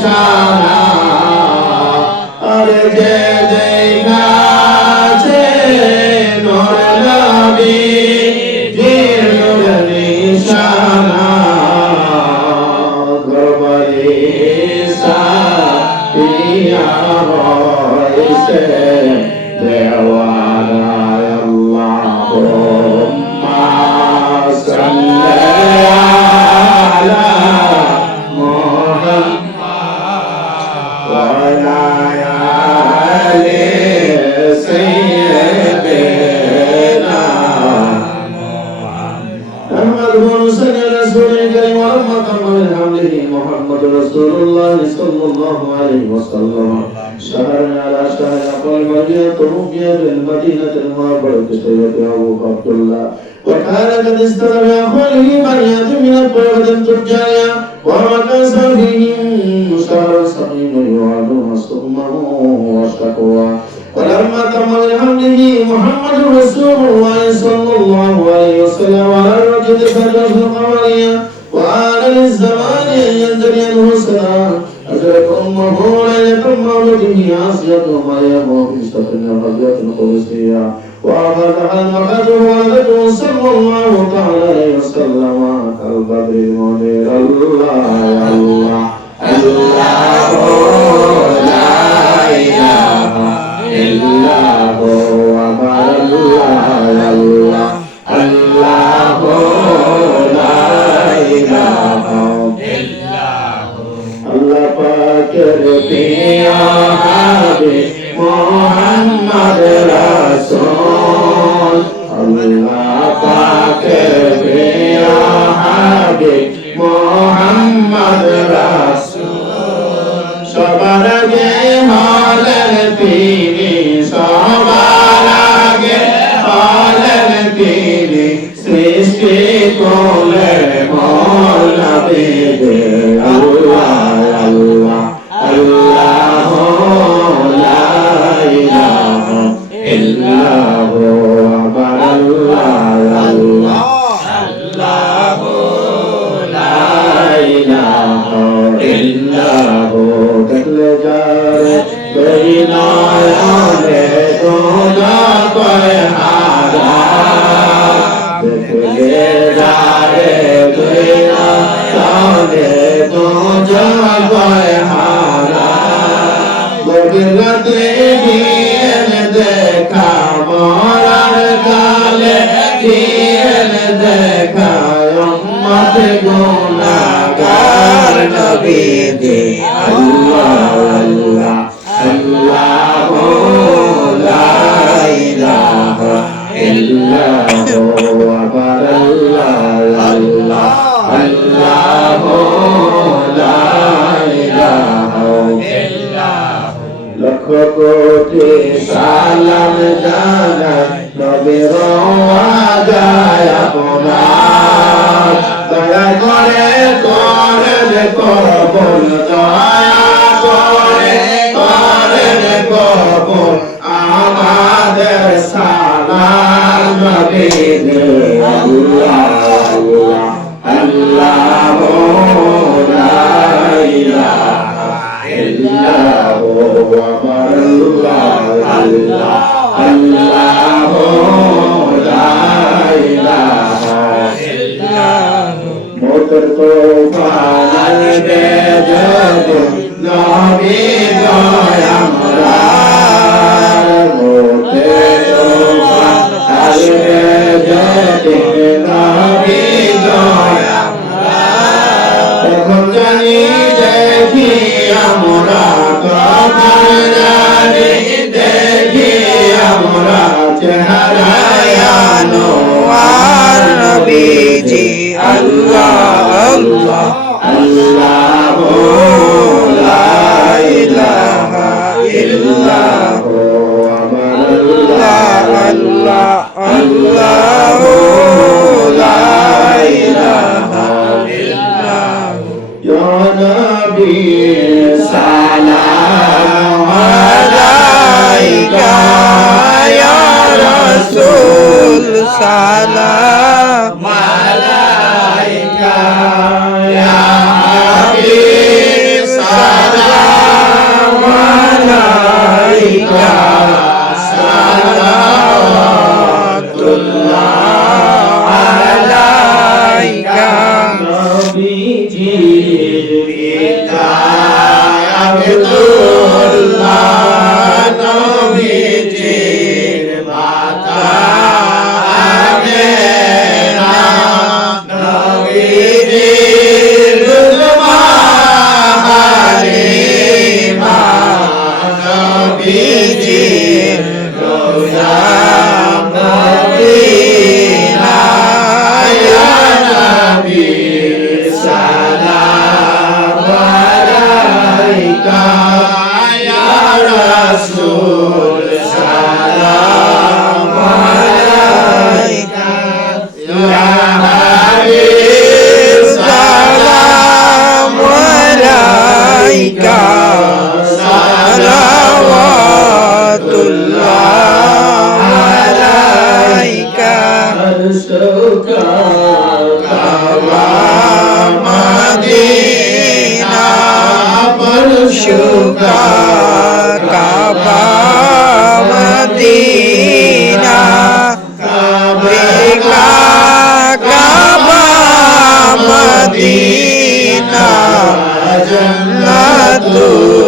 Krishna محمد رسول الله صلى الله عليه وسلم. شهر على شهر أقل مريم توفي بالمدينة المنورة سيد أبو عبد الله. وكان قد استلم أخوله مريم من الطيبة التجارية ومكث فيهم شهر سقيم يعد مصدومه وشكوى ولما تم لحمله محمد رسول الله صلى الله عليه وسلم على الرجل سجد القمرية وآل للزمان أن ينجلي له السلام أجرت أمه ليلة مولده عاصية مريم وفي سفر الربيع القدسية وأخذها المرأة ولدته صلى الله تعالى عليه وسلم كالبدر المنير الله يا الله الله لا إله إلا هو could be. গুনাহগার নবী দে আল্লাহ আল্লাহ আল্লাহ লা ইলাহা ইল্লাহু আবার আল্লাহ আল্লাহ আল্লাহ লা ইলাহা লক্ষ কোটি সালাম জানাই নবীর রাসূল Hallelujah.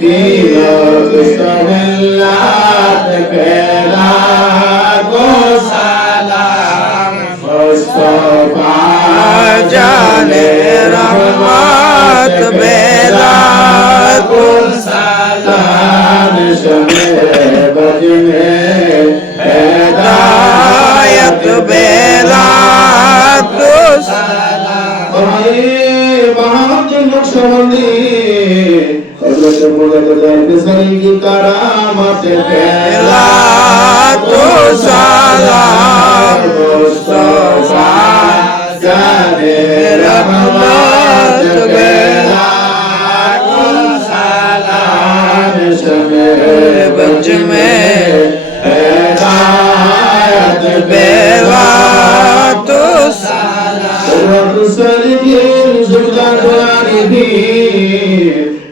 في أرض سهلات كلاك سلام مصطفى جان رحمت بلاك سلام شمع بجم هدايت بلاك سلام محمد نقشبندي की करामत बेला तुसा मुस्तफा जाने रहमत बेला कुल सलाम शमे बच में हिदायत बेला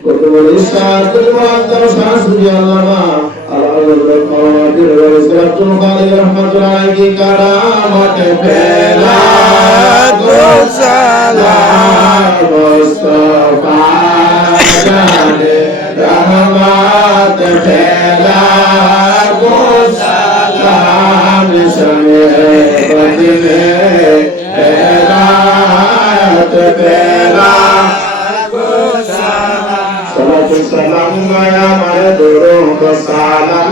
وكل الساعات الوقت وساعة سبيا الله على أرض القواتل ورسالة الخالي رحمة يدعوك سالما